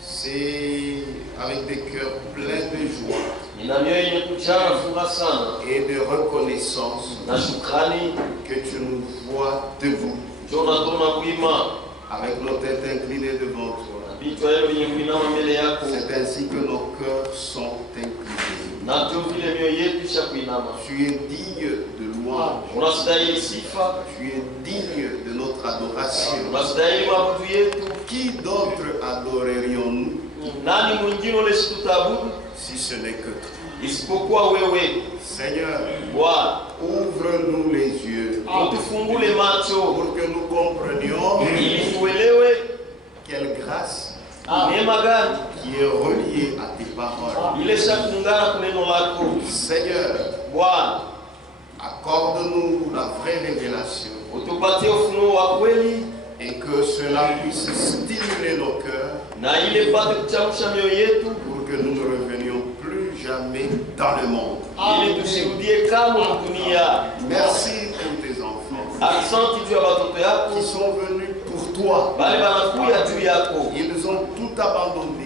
c'est avec des cœurs pleins de joie et de reconnaissance que tu nous vois debout avec nos têtes inclinées devant toi. C'est ainsi que nos cœurs sont inclinés. Tu es digne de louange. Tu es digne de notre adoration. Qui d'autre adorerions-nous si ce n'est que toi? Seigneur, ouvre-nous les yeux pour que nous comprenions quelle grâce qui est reliée à tes paroles. Seigneur, accorde-nous la vraie révélation et que cela puisse stimuler nos cœurs pour que nous ne revenions plus jamais dans le monde. Merci pour tes enfants qui sont venus pour toi. Ils ont tout abandonné.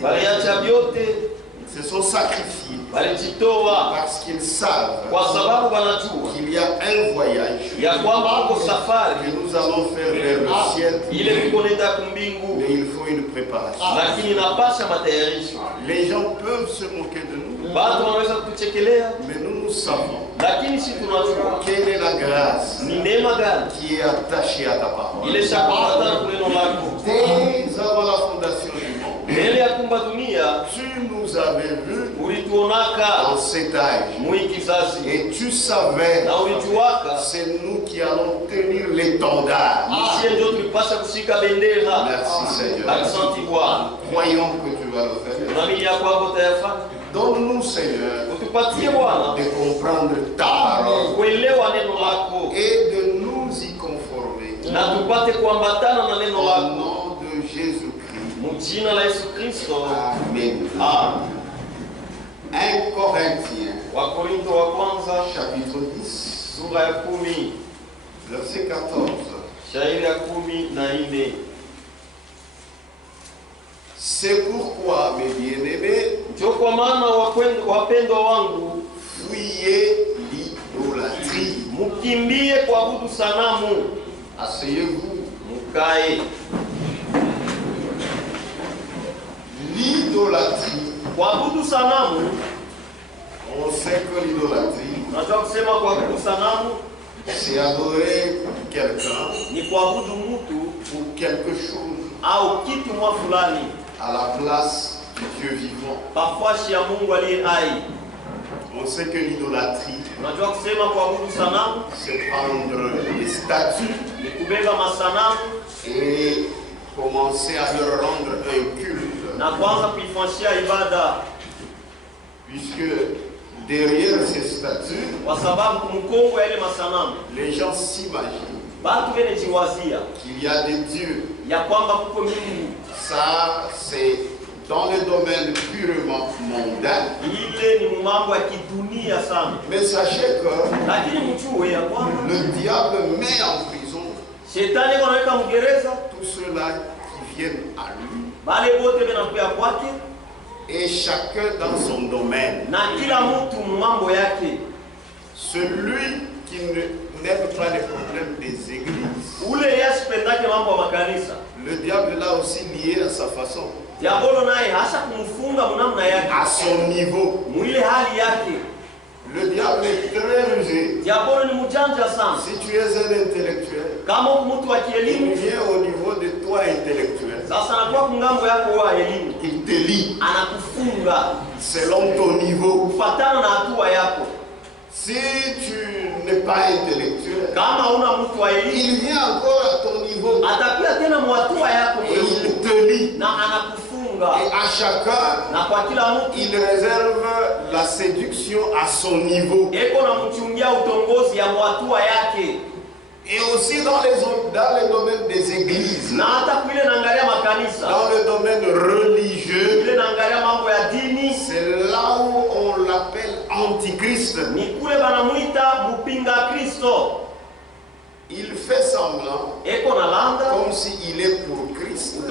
Ils se sont sacrifiés parce qu'ils savent qu'il y a un voyage que nous allons faire vers le ciel, mais il faut une préparation. Les gens peuvent se moquer de nous, mais nous savons quelle est la grâce qui est attachée à ta parole. Dès avant la fondation du monde, tu nous avais vus dans cet âge et tu savais c'est nous qui allons tenir l'étendard. Merci Seigneur. Croyons que tu vas le faire. Donne-nous Seigneur de comprendre ta parole et de nous y conformer. Au nom de Jésus-Christ. Amen. 1 Corinthiens chapitre 10 verset 14. C'est pourquoi, mes bien-aimés, fuyez l'idolâtrie. Asseyez-vous. L'idolâtrie. On sait que l'idolâtrie, c'est adorer quelqu'un ou quelque chose à la place du Dieu vivant. On sait que l'idolâtrie, c'est prendre des statues et commencer à leur rendre un culte. Puisque derrière ces statues, les gens s'imaginent qu'il y a des dieux. Ça, c'est dans le domaine purement mondain. Mais sachez que le diable met en prison tous ceux-là qui viennent à lui. Et chacun dans son domaine. Celui qui n'aime pas les problèmes des églises, le diable l'a aussi lié à sa façon, à son niveau. Le diable est très rusé. Si tu es un intellectuel, il vient au niveau de toi intellectuel. Il te lie selon ton niveau. Si tu n'es pas intellectuel, il vient encore à ton niveau et il te lie. Et à chacun, il réserve la séduction à son niveau. Et aussi dans le domaine des églises, dans le domaine religieux, c'est là où on l'appelle antichrist. Il fait semblant comme s'il est pour Christ,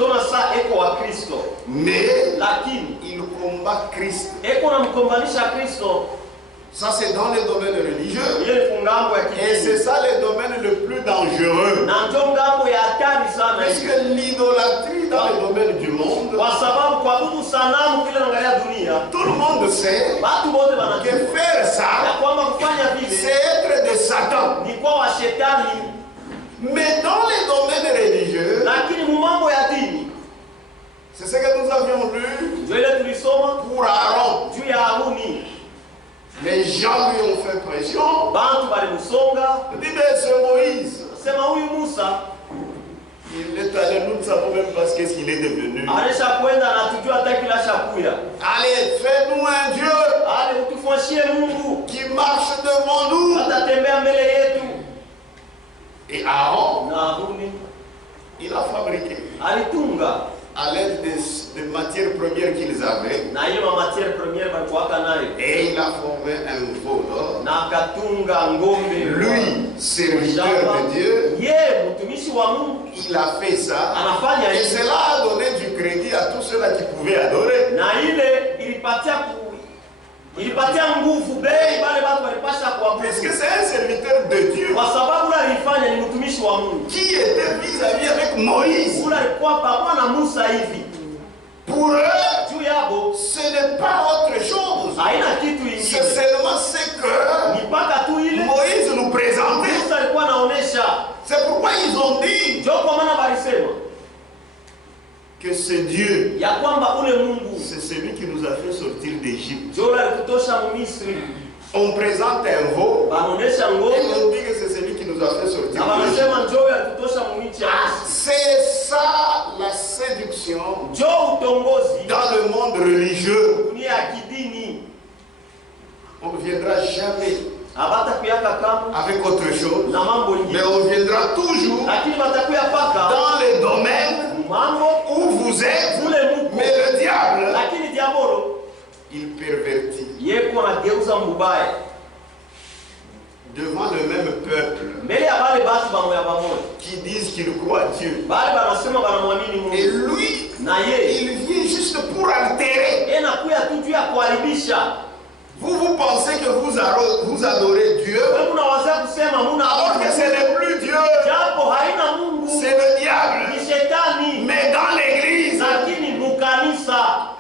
Mais lakini il combat Christ. eko namkombanisha Kristo. Ça c'est dans les domaines religieux. Ile fungambo ya Et c'est kidini. ça le domaine le plus dangereux. Na ndio ngambo ya hatari sana Parce hiyo. que l'idolâtrie dans le domaine du monde, Kwa sababu kuabudu sanamu kile naangalia dunia. tout le monde sait Watu wote que wanajua faire ya ça, kwamba kufanya c'est vile être de Satan. ni kwa wa shetani, Mais dans les domaines religieux, lakini mumambo ya dini c'est ce que nous avions lu ndio ile tulisoma pour Aaron. juu ya Haruni. Les gens lui ont fait pression. Bantu balimusonga, Il dit, mais c'est Moïse. sema huyu Musa Il est allé, nous ne savons même pas ce qu'il est devenu. anesha kwenda na tujua hata kila shakuya. Allez, fais-nous un Dieu Ale utufanyie Mungu qui marche devant nous. atatembea mbele yetu. Et Aaron, Na Haruni il a fabriqué alitunga à l'aide des matières premières qu'ils avaient. na ile matière première balikuwaka nayo, Et il a formé un veau d'or. na akatunga ngombe. Lui, serviteur de Dieu, ye mtumishi wa Mungu il a fait ça. anafanya Et hivi, cela a donné du crédit à tous ceux-là qui pouvaient adorer. na ile ilipatia nguvu bei wale watu walipasha Puisque kuabudu, c'est un serviteur de Dieu kwa sababu ule alifanya ni mtumishi wa Mungu. qui était vis-à-vis avec Moïse. Ule alikuwa pamoja na Musa hivi. Pour eux, Juu yabo ce n'est pas autre chose. haina kitu C'est ingine, seulement ce que ni mpaka tu ile Moïse nous présentait. Musa alikuwa anaonesha. C'est pourquoi ils ont dit Ndio kwa maana walisema que ce Dieu, ya kwamba ule Mungu c'est celui qui nous a fait sortir d'Égypte. ndio ule alikutosha Misri. On présente un veau Banaonesha et ngombe on dit que c'est celui qui nous a fait sortir na d'Égypte. wanasema ndio ule alikutosha mwichi ya Misri. C'est ça la séduction Ndio utongozi dans le monde religieux. dunia ya kidini. On ne viendra jamais Habata kuyaka kama avec autre chose, na mambo mais ingine, on viendra toujours lakini watakuya paka dans les domaines mambo où vous êtes. kule Mungu, Mais le diable, lakini diabolo il pervertit yeko anageuza mbaya devant le même peuple mbele ya wale basi bamoya bamoya, qui disent qu'ils croient Dieu. bale banasema banamwamini Et Mungu, lui, na yeye il vient juste pour altérer. enakuya tu juu ya kuharibisha. Vous pensez que vous adorez Dieu, Wewe unawazia kusema muna alors que ce n'est plus Dieu, japo haina Mungu, c'est le diable. ni shetani, Mais dans l'église, lakini mukanisa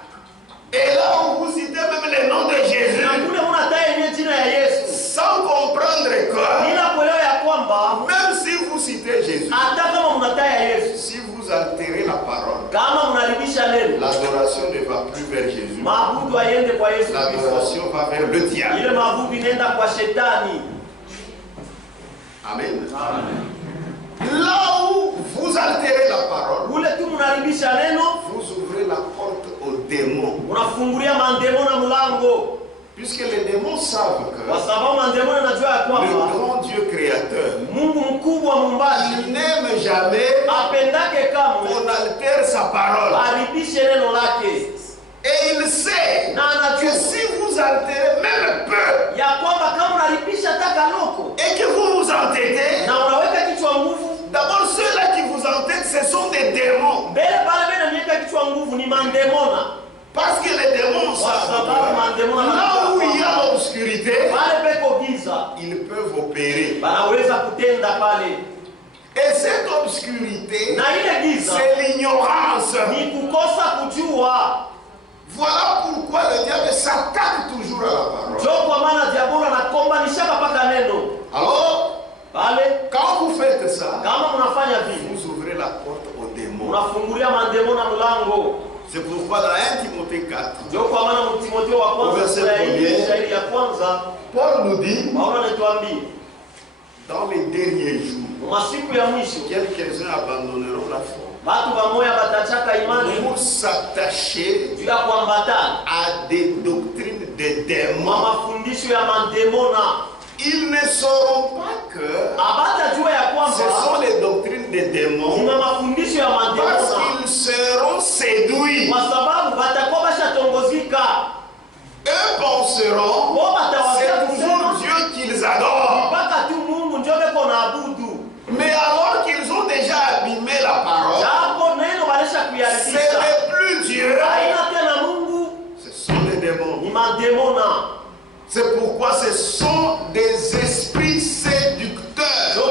et là où vous citez même le nom de Jésus, na kule unataja yenye jina ya Yesu, sans comprendre que, bila kuelewa ya kwamba même si vous citez Jésus, hata kama mnataja Yesu, si vous altérez la parole, kama mnaribisha neno, l'adoration ne va plus vers Jésus. maabudu aende kwa Yesu Kristo, L'adoration va vers le diable. ile maabudu inaenda kwa shetani. Amen. Là où vous altérez la parole, Ule tu mnaribisha neno, vous ouvrez la porte aux démons. unafungulia mandemo na mlango, Puisque les démons savent kwa que sababu mandemo anajua ya le kwamba grand Dieu créateur, Mungu mkubwa muumbaji il n'aime jamais apendake kamwe qu'on altère sa parole. aribishe neno lake, Et il sait na que anajua si vous altérez même peu ya kwamba kama unaribisha taka loko et que vous vous entêtez, na unaweka kichwa nguvu d'abord ceux-là qui vous entêtent, ce sont des démons. mbele pale, mbele mieka kichwa nguvu ni mandemona, Parce que les démons savent que là où il y a l'obscurité, pale peko giza ils peuvent opérer. banaweza kutenda pale, Et cette obscurité, na ile giza c'est l'ignorance. ni kukosa kujua. Voilà pourquoi le diable s'attaque toujours à la parole. Ndio kwa maana diabolo anakomba nishaka paka neno Alors, pale. quand vous faites ça, Kama mnafanya vile, vous ouvrez la porte aux démons. unafungulia mandemo na mlango. C'est pourquoi dans 1 Timothée 4, Ndio kwa maana Timotheo wa kwanza sura ya 4 shairi ya kwanza Paul nous dit, Paulo anatuambia dans les derniers jours, masiku ya mwisho quelques-uns abandonneront la foi watu wamoya batachaka imani pour s'attacher juu ya kuambatana à des doctrines de kwa démons. mafundisho ya mandemona. Ils ne sauront pas que Abatajua ya ce kwamba sont les doctrines des démons ni mafundisho ya parce mandemona, qu'ils seront séduits. kwa sababu batakuwa bashatongozika. Eux penseront Bo que batawazia c'est toujours kusema Dieu qu'ils adorent. mpaka tu Mungu ndio beko na abudu, Mais alors qu'ils ont déjà abîmé la parole, japo neno balesha ce kuiharibisha, n'est plus Dieu mandemona. C'est pourquoi ce sont des esprits séducteurs.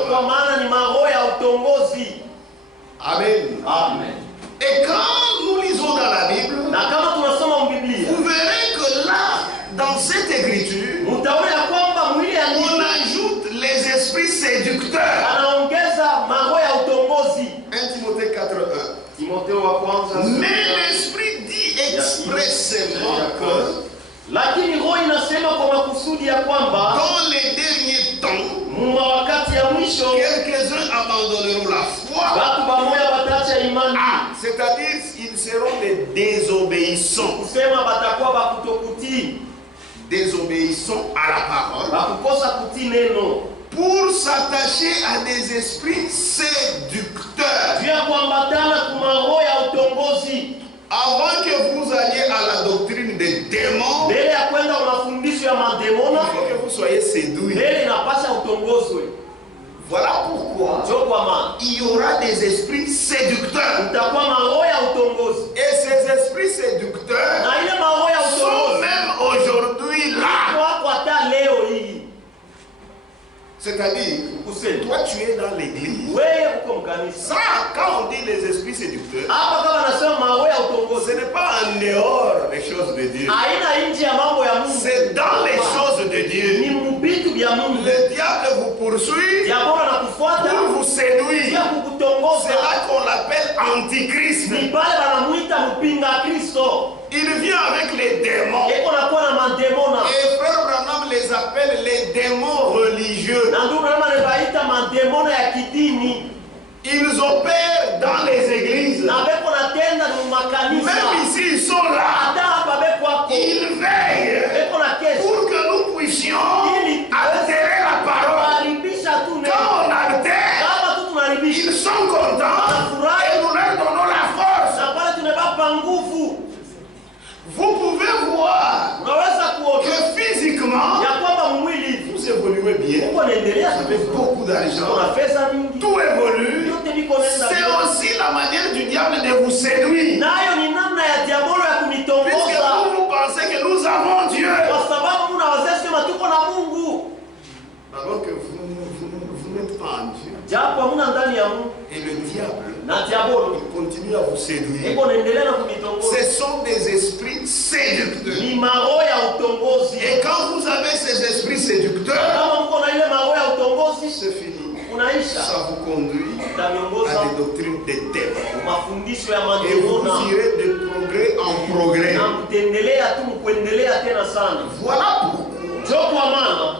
Kwa maana ni maroho ya utongozi. Amen. Amen. Et quand nous lisons dans la Bible, Na kama tunasoma Biblia, vous verrez que là, dans cette écriture, mtaona ya kwamba mwili ya on ajoute les esprits séducteurs. anaongeza maroho ya utongozi. 1 Timothée 4:1. Timotheo wa kwanza. Mais l'esprit dit expressément que lakini roho inasema kwa makusudi ya kwamba dans les derniers temps, wakati ya mwisho quelques-uns abandonneront la foi. watu pamoja wataacha imani. C'est-à-dire ils seront des désobéissants. Kusema batakuwa bakutokutii. Désobéissants à la parole. Bakukosa kutii neno. Pour s'attacher à des esprits séducteurs. Juu ya kuambatana kwa roho ya utongozi. Avant que vous alliez à la doctrine des démons, mbele ya kwenda kwa mafundisho ya mademona, il faut que vous soyez séduits. mbele inapasha utongozwe. Voilà pourquoi il y aura des esprits séducteurs. Utakuwa maroho ya utongozi. Et ces esprits séducteurs na ile maroho ya sont utongozi même aujourd'hui là. wako hata leo hii. C'est-à-dire, toi tu es dans l'église. Wewe uko mkanisa. Ça, quand on dit les esprits séducteurs, hapa kama nasema maroho ya utongozi, ce n'est pas en dehors des choses de Dieu. haina nje ya mambo ya Mungu. C'est dans les choses de Ni Dieu. mbitu vya Mungu. Le diable vous poursuit Diabolo anakufuata pour vous séduire. pia kukutongoza. C'est là qu'on l'appelle antichrist. Ni pale wanamuita mpinga Kristo. Il vient avec les démons. Eko nakuwa na mandemona. Et Frère Branham les appelle les démons religieux. Na ndugu Branham anaita mandemona ya kidini. Ils opèrent dans les églises. Na beko natenda ni makanisa. Même ici, ils sont là. Hata hapa beko hapo. Ils veillent Beko na kesho. pour que nous puissions altérer la parole. Kuharibisha tu neno. Quand on altère, Kama tu tunaribisha. ils sont contents et nous leur donnons la force. Na pale tunabapa nguvu. Vous pouvez voir Unaweza kuona que physiquement, ya kwamba mwili vous évoluez bien. uko naendelea Avec beaucoup d'argent. kuna pesa mingi. Tout évolue. Yote biko nenda. C'est aussi la manière du diable de vous séduire. Nayo ni namna ya diabolo ya Puisque kunitongoza. vous pensez que nous avons Dieu. Kwa sababu mnawazia sema tuko na Mungu. Alors que vous n'êtes pas en Dieu. Japo hamuna ndani ya Mungu. Et le diable, Na diabolo il continue à vous séduire. iko naendelea na kunitongoza. Ce sont des esprits séducteurs. Ni maroho ya utongozi. Et quand vous avez ces esprits séducteurs, Kama mko na ile maroho ya utongozi, c'est fini. unaisha. Ça vous conduit à Utamiongoza des doctrines des démons. mafundisho ya Et mademona. vous irez de progrès en progrès. Na mtendelea tu mkuendelea tena sana. Voilà pourquoi Ndio kwa maana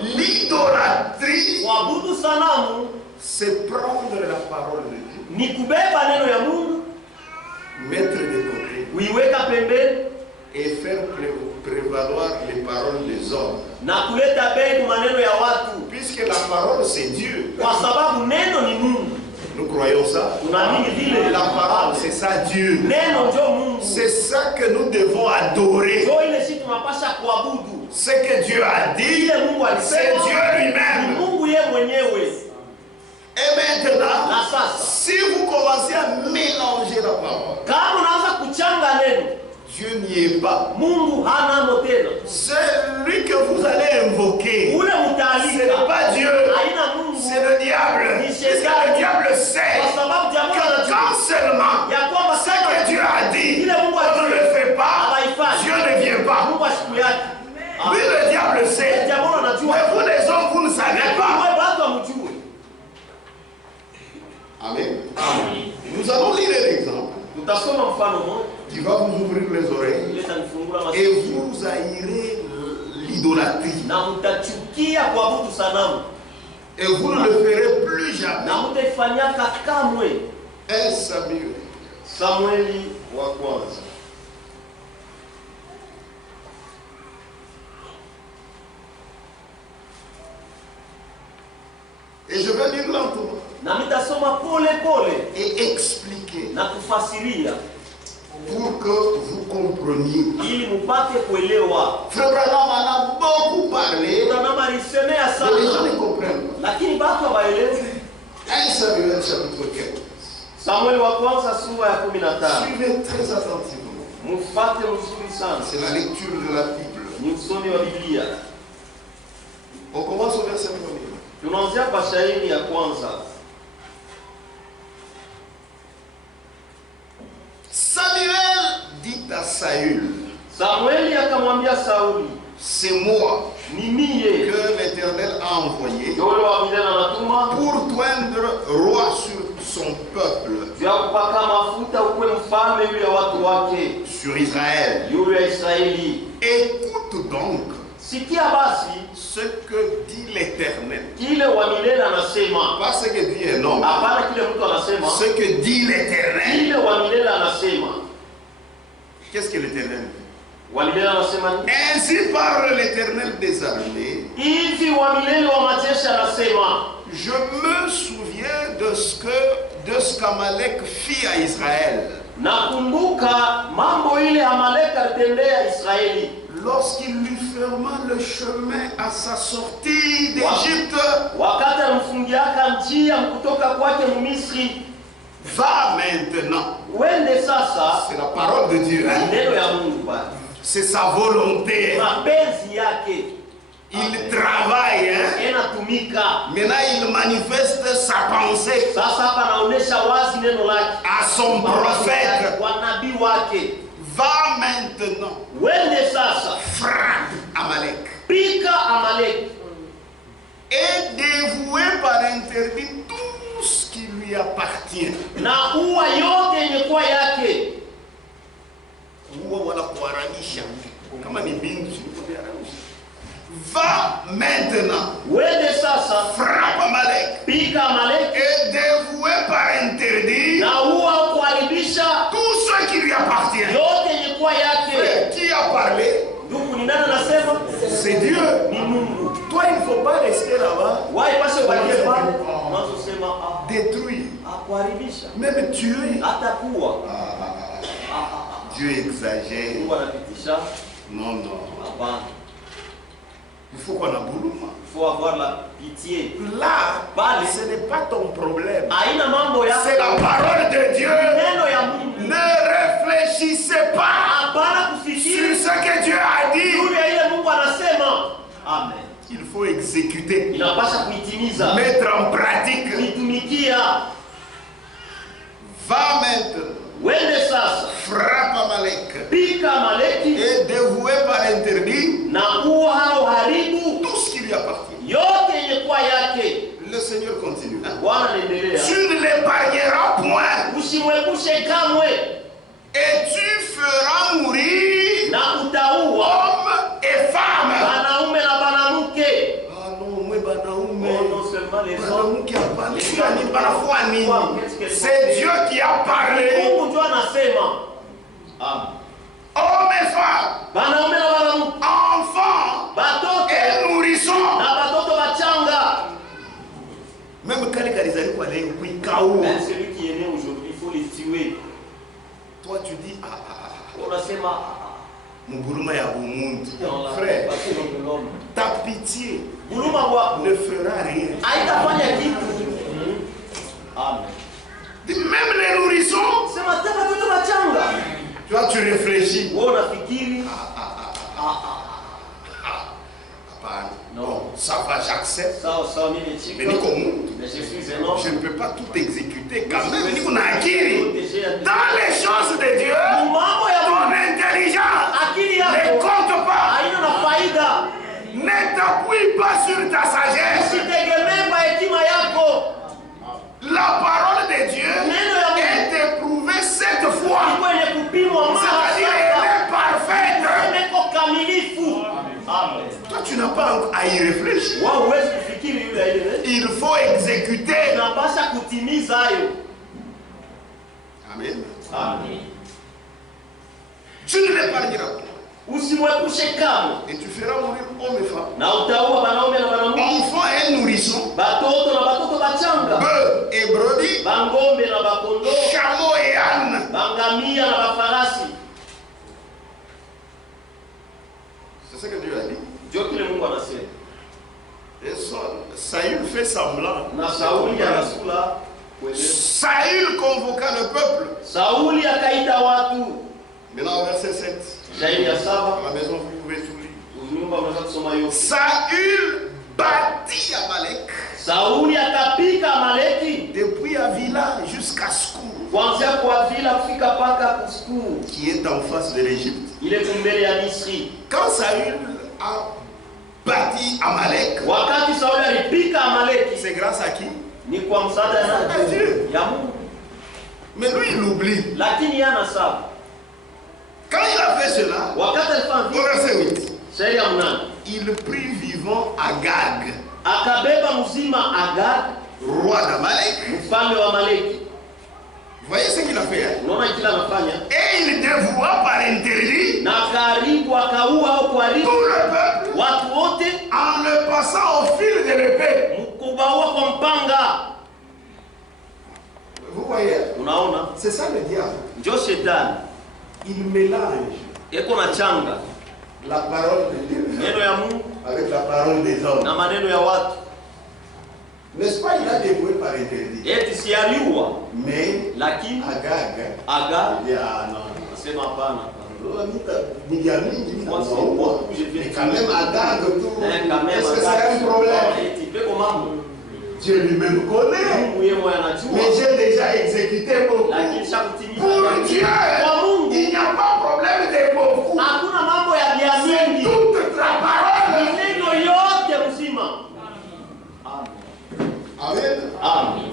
l'idolâtrie, kuabudu sanamu c'est prendre la parole de Dieu, ni kubeba neno ya Mungu, mettre de côté kuiweka pembeni et faire prévaloir les paroles des hommes. na kuleta bei kwa maneno ya watu, Puisque la parole c'est Dieu. kwa sababu neno ni Mungu. Nous croyons ça. Tunaamini vile. La parole c'est ça Dieu. Neno ndio Mungu. C'est ça que nous devons adorer. Ndio ile sisi tunapasha kuabudu. Ce que Dieu a dit, Ile Mungu c'est alisema Dieu ni lui-même. Mungu yeye mwenyewe. Et maintenant, Na sasa si vous commencez à mélanger la parole, kama unaanza kuchanga neno, Dieu n'y est pas. Mungu hanamo tena. Celui que vous allez invoquer, Ule ce mtaalika n'est pas Dieu, haina Mungu. c'est le diable. Parce que le diable sait Kwa sababu diabolo que anajua quand seulement ya kwamba ce que Dieu a dit, on ne le fait pas, Dieu ne vient pas. Mungu asiku yake. Lui, le diable sait. Diabolo anajua. Mais vous les hommes, vous ne savez pas. Wewe watu hamjui. Amen. Nous allons lire un exemple Tutasoma mfano mmoja. qui va vous ouvrir les oreilles Leta nifungula et masikio. vous haïrez l'idolâtrie. Na mtachukia kuabudu sanamu. Et vous ne le ferez plus jamais. Na mtaifanyaka kamwe. 1 Samuel. Samueli wa kwanza. Et je vais lire lentement Na mitasoma pole pole et expliquer na kufasiria pour que vous compreniez. ili mupate kuelewa. Frère Branham en a beaucoup parlé, Branham alisemea mais les gens sana ne comprennent pas. lakini watu hawaelewi. 1 Samuel chapitre 15. Samueli wa kwanza sura ya 15. Suivez très attentivement. Mufate mzuri sana. C'est la lecture de la Bible. Ni usomi wa Biblia. On commence au verset 1er. Tunaanzia kwa shairi ya kwanza. Samuel dit à Saül, Samueli akamwambia Sauli, c'est moi ni mie que l'Éternel a envoyé yule wa milele anatuma pour t'oindre roi sur son peuple, vya kupaka mafuta ukuwe mfalme yule ya watu wake, sur Israël. yule ya Israeli. Écoute donc Sikia basi ce que dit l'Éternel. kile wa milele anasema. Pas ce que dit un homme. Hapana kile mtu anasema. Ce que dit l'Éternel. Kile wa milele anasema. Qu'est-ce que l'Éternel dit? Wa milele anasema nini? Ainsi parle l'Éternel des armées. Hivi wa milele wa majeshi anasema, Je me souviens de ce qu'Amalek fit à Israël nakumbuka mambo ile Amaleki alitendea Israeli lorsqu'il lui ferma le chemin à sa sortie d'Égypte. wakati alimfungiaka njia kutoka kwake Misri. Va maintenant. Wende sasa. C'est la parole de Dieu. Hein? Neno ya Mungu bwana. C'est sa volonté. Mapenzi yake. Il travaille. Hein? Enatumika. Maintenant il manifeste sa pensée. Sasa hapa anaonesha wazi neno lake à son prophète. Kwa nabii wake. Va maintenant. Wende sasa. Frappe Amalek. Pika Amalek. Et dévoué par interdit tout ce qui lui appartient. Na uwa yote yenye kwa yake. Uwa wala kuharamisha. Kama ni binti va maintenant. Wende sasa. Frappe Amalek. Pika Amalek. Et dévoué par interdit. Na uwa kuharibisha tout ce qui lui appartient. Yote yenye kwa yake. Qui a parlé? Ndugu ni nani anasema? C'est Dieu. Ni Mungu. Toi il ne faut pas rester là-bas. Why pashe ubakie pale? Mwanzo sema détruire. Kuharibisha. Même tuer. Hata kuwa. Dieu exagère. Mungu anapitisha. Non, non. Hapana. Il faut qu'on a bouluma. Il faut avoir la pitié. Là, ce n'est pas ton problème. C'est la parole de Dieu. Ne réfléchissez pas sur ce que Dieu a dit. Amen. Il faut exécuter. Mettre en pratique. Va maintenant. Frappe Amalek. Et dévoué par interdit. Tout ce qui lui appartient. Le Seigneur continue. Hein? Tu ne l'épargneras point. Et tu feras mourir hommes et femmes. Ah non, moi, c'est Dieu qui a parlé. Hommes et femmes. Enfants. Et nourrissons. Même quand les gars sont allés au celui qui est né aujourd'hui, il faut les tuer. Toi tu dis frère, ta pitié ne fera rien. Amen. Même les nourrissons. Toi tu réfléchis. Non, ça va, j'accepte. Mais je ne peux pas tout exécuter quand même. Dans les choses de Dieu, ton intelligence ne compte pas. Ne t'appuie pas sur ta sagesse. La parole de Dieu est éprouvée 7 fois. C'est-à-dire elle est parfaite. Amen. Toi, tu n'as pas à y réfléchir. Il faut exécuter. Amen. Amen. Tu ne l'épargneras pas. Et tu feras mourir hommes et femmes. Enfants et nourrissons. Bœufs et brebis. Chameaux et ânes. C'est ce que Dieu a dit. Et Saül fait semblant. Saül convoqua le peuple. Maintenant au verset 7. À la maison vous pouvez tout lire. Saül bâtit Amalek. Sauli akapika Amaleki Depuis Avila jusqu'à Scour, kuanzia kwa Avila kufika paka Kusku, qui est en face de l'Égypte. ile kumbele ya Misri. Quand Saül a bâti Amalek, Wakati Sauli alipika Amaleki, c'est grâce à qui? ni kwa msaada ya nani? Dieu. Ya Mungu. Mais lui, il oublie. Lakini yana sababu. Quand il a fait cela, Wakati alifanya au verset 8, shairi ya 8, il prit vivant Agag, akabeba mzima Agag, roi d'Amalek. mfalme wa Amaleki. Vous voyez ce qu'il a fait, hein? Unaona kila anafanya? Et il dévoua par interdit Na karibu akaua au kuharibu tout le peuple watu wote, en le passant au fil de l'épée. mkubaua kwa mpanga. Vous voyez? Unaona? C'est ça le diable. Njo shetani Il mélange eko na changa la parole de Dieu neno ya Mungu avec la parole des hommes. na maneno ya watu. N'est-ce pas? Il a dévoué par interdit. Eti si aliua, Mais lakini Agag, Agag il dit ah non. asema hapana. Mais quand même Agag, tout. Quand même, Est-ce que c'est un problème? eti peko mambo. Dieu lui-même connaît. Mungu yeye mwenyewe anajua. Mais j'ai déjà exécuté beaucoup. Lakini shakutimiza. Pour Dieu, Kwa Mungu il n'y a pas de problème de beaucoup. hakuna mambo ya bia C'est mingi. toute la parole. Neno yote mzima. Amen. Amen.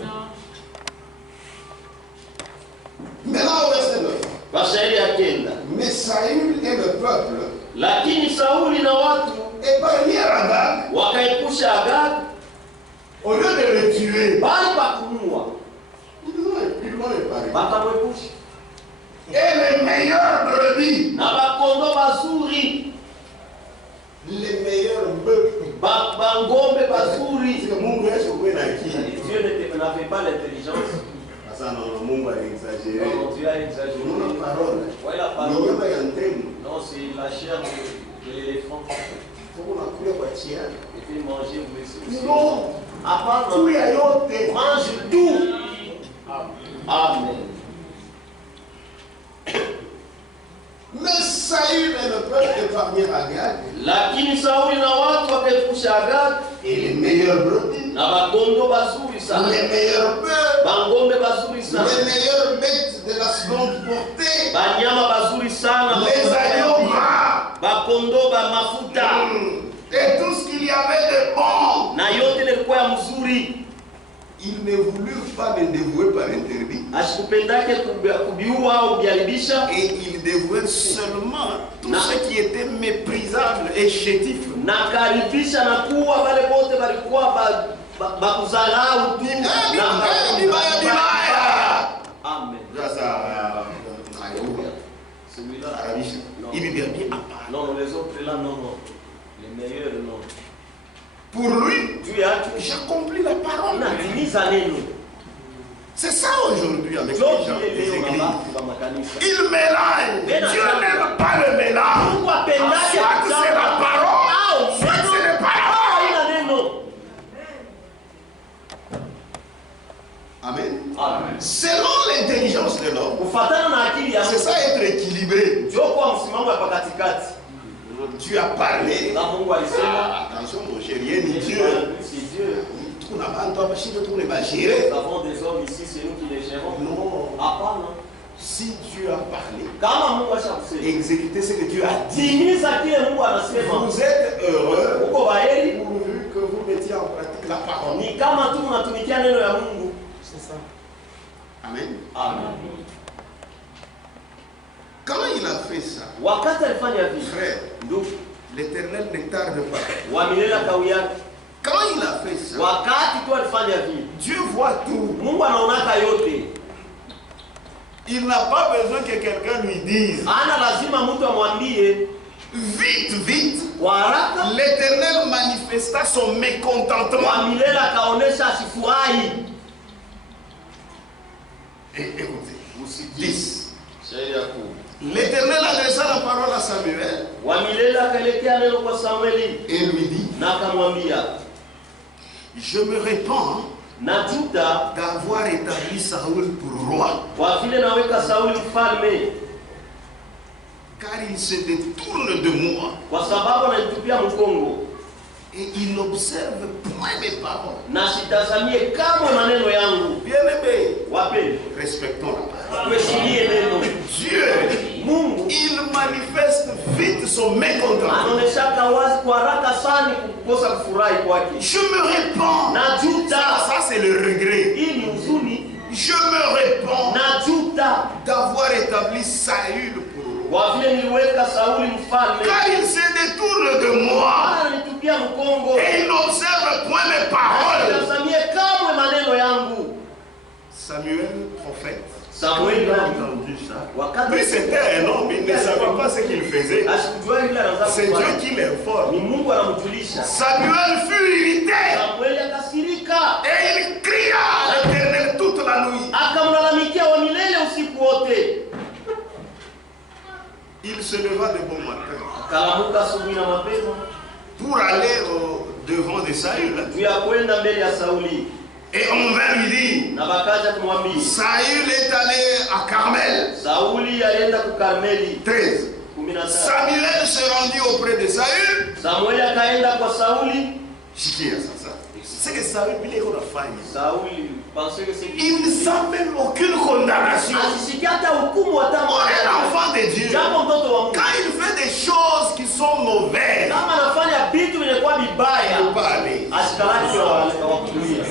Maintenant au verset 9. Mashairi ya kenda. Mais Saül et le peuple Lakini Sauli na watu épargnèrent Agag wakaepusha Agag, au lieu de le tuer. bali pakumua, Ils l'ont épargné. bakamwepusha. Et les meilleurs brebis, Na bakondo bazuri, les meilleurs bœufs. bangombe bazuri. Parce que Mungu est sur quoi qui? Dieu n'avait pas l'intelligence. Ah ça non, Mungu a exagéré. Non, Dieu a exagéré. Non, la parole. Ouais, la parole. Nous avons un thème. Non, c'est la chair de l'éléphant. Faut qu'on a pris quoi tiens. Et puis manger, vous laissez. Non. À part, Tout y a yote. mange tout. Amen. Mais Saül et le peuple épargnèrent Agag Lakini Sauli na watu wakaepusha Agag, et les meilleurs brebis, na bakondo bazuri sana, les meilleurs bœufs, bangombe bazuri sana, les meilleures bêtes de la seconde portée, banyama bazuri sana, les agneaux gras, bakondo ba mafuta et tout ce qu'il y avait de bon. na yote ilikuwa ya mzuri. Ils ne voulurent pas le dévouer par interdit. Asikupendake kubiua au kujaribisha, Et ils dévouaient seulement tout ce qui était méprisable et chétif. na karibisha na kuwa wale wote walikuwa bakuzarau tu Amen. Celui-là, Il vit bien à part. non, les autres là, non, non. Les meilleurs, non. Pour lui, Dieu a tout. j'accomplis la parole. C'est ça aujourd'hui avec les gens des églises. Ils mélangent. Dieu n'aime pas le mélange. Soit c'est la parole, soit ce n'est pas la parole. Amen. Amen. Selon l'intelligence de l'homme, c'est ça être équilibré. Tu as parlé. Attention mon chéri, ni Dieu. Nous avons des hommes ici, c'est nous qui les gérons. Non. Non. Si Dieu a parlé, exécutez ce que Dieu a dit. Vous êtes heureux pourvu que vous mettiez en pratique la parole. C'est ça. Amen. Amen. Quand il a fait ça, frère, l'Éternel ne tarde pas. Quand il a fait ça, Dieu voit tout. Il n'a pas besoin que quelqu'un lui dise. Vite, vite. L'Éternel manifesta son mécontentement. Et écoutez, 10. L'Éternel adressa la parole à Samuel et lui dit, je me répands d'avoir établi Saül pour roi car il se détourne de moi. Kwa sababu ananitupia mkongo. Et il n'observe point mes paroles. Na sitazamie kamwe maneno yangu. Bien-aimés, Wapendwa, respectons la parole. tuheshilie neno. Dieu, Mungu il manifeste vite son mécontentement. anaonyeshaka wazi kwa haraka sana kukosa kufurahi kwake. Je me répands. Najuta. Ça c'est le regret. Hii ni huzuni. Je me répands Najuta d'avoir établi Saül pour roi. kwa vile niliweka Sauli mfalme. Car il se détourne de moi. Ananitupia mkongo. Et il n'observe point mes paroles. Sitazamie kamwe maneno yangu. Samuel, prophète, Samueli il a entendu ça. wakati Lui c'était un homme, il ne savait pas ce qu'il faisait. asikujua yule anaanza C'est Dieu kufanya. qui l'informe. Ni Mungu anamjulisha. Samuel fut irrité Samueli akasirika, et il cria à l'Éternel toute la nuit. akamlalamikia wa milele usiku wote. Il se leva de bon matin Akalamuka asubuhi na mapema pour aller au devant de Saül. juu ya kwenda mbele ya Sauli, Et on vint lui dire, na bakaja kumwambia. Saül est allé à Carmel. Sauli alienda ku Karmeli 13. 13. Samuel se rendit auprès de Saül. Samueli akaenda kwa Sauli. Shikia sasa. C'est que Saül vile iko nafanya. Sauli pensait que c'est Il ne sent même aucune condamnation. asisikia hata hukumu hata On est l'enfant de Dieu. jambo mtoto wa Mungu. Quand il fait des choses qui sont mauvaises, Kama anafanya vitu vinakuwa il ne vibaya, faut pas aller. asikalaki wa kutumia.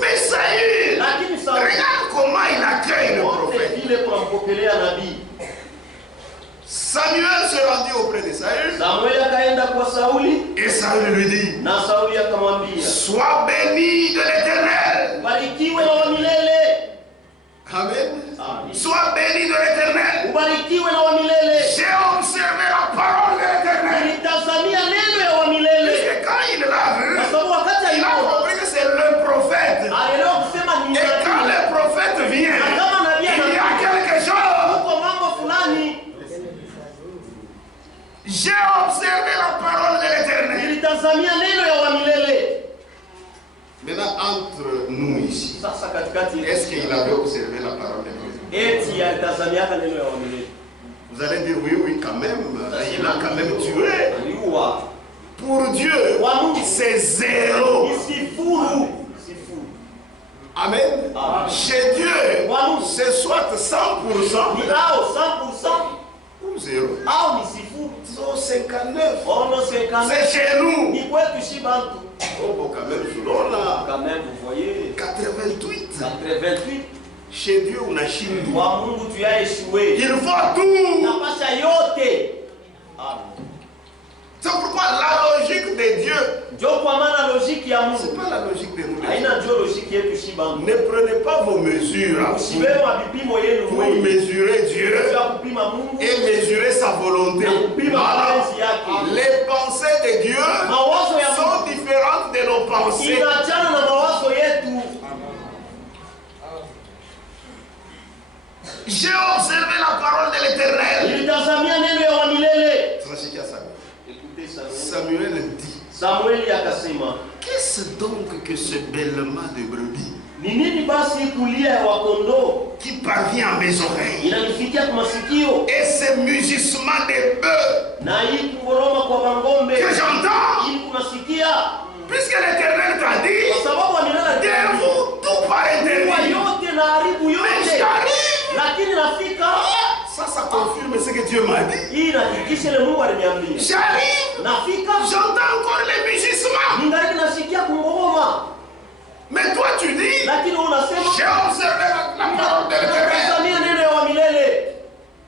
Mais Saül, Lakini Sauli regarde comment il accueille le wote prophète. vile kunampokelea nabii. Samuel se rendit auprès de Saül. Samueli akaenda kwa Sauli Et Saül lui dit, na Sauli akamwambia, sois béni de l'Éternel. ubarikiwe na wa milele. Amen. Amen. Sois béni de l'Éternel. Ubarikiwe na wa milele. J'ai observé la parole de l'Éternel. Nilitazamia neno ya wa milele. Et quand il l'a vu, Kwa sababu wakati il a alipo compris que c'est le prophète. alielewa kusema ni Et quand nabii. le prophète vient, Na kama nabii il y a anakuja quelque chose. huko mambo fulani, J'ai observé la parole de l'Éternel. nilitazamia neno ya wa milele. Maintenant, entre nous ici, Sasa katikati est-ce qu'il avait observé la parole de l'Éternel? eti alitazamiaka neno ya wa milele. Vous allez dire oui, oui, quand même. Il a quand même tué. Aliua. Pour Dieu, c'est zéro. Ni sifuru. Sifuru. Amen. Amen. Chez Dieu, c'est soit 100% Ni au 100% ou zéro. au ni sifuru. 59. Ono 50. C'est chez nous. Ni kwetu shi bantu. Oh, bon, quand même, selon là. Quand même vous voyez 88. 88 Chez Dieu, on a Chine. wa Mungu tuyaeshue. Il faut tout. Napasha yote. Amen. C'est pourquoi la logique de Dieu, Ndio kwa maana logiki ya c'est Mungu pas la logique de nous. haina ndio logiki yetu shi bantu. Ne prenez pas vos mesures à vous Usiwewe mabipimo yenu pour mwenyewe. mesurer Dieu Ya kupima Mungu et mesurer sa volonté. na kupima Voilà. mapenzi yake. Les pensées de Dieu Mawazo ya Mungu sont différentes de nos pensées. inaachana na mawazo yetu. J'ai observé la parole de l'Éternel. Nilitazamia neno ya wa milele. Écoutez Samuel. Samuel dit, Samueli akasema, qu'est-ce donc que ce bêlement de brebis ni nini basi kulia ya wakondoo qui parvient à mes oreilles inanifikia kwa masikio, et ce mugissement des bœufs na hii kungoroma kwa mangombe que j'entends, ili kunasikia, puisque l'Éternel t'a dit, kwa sababu wamelala dévoue tout par kwa interdit. yote na haribu Mais yote, j'arrive. lakini nafika. Ça confirme ce que Dieu m'a dit. Hii inahakikisha ile Mungu aliniambia. J'arrive. Nafika, J'entends encore les mugissements. ningali nasikia kungoroma, Mais toi tu dis, lakini wewe unasema j'ai observé la parole de l'Éternel. natazamia neno ya wa milele.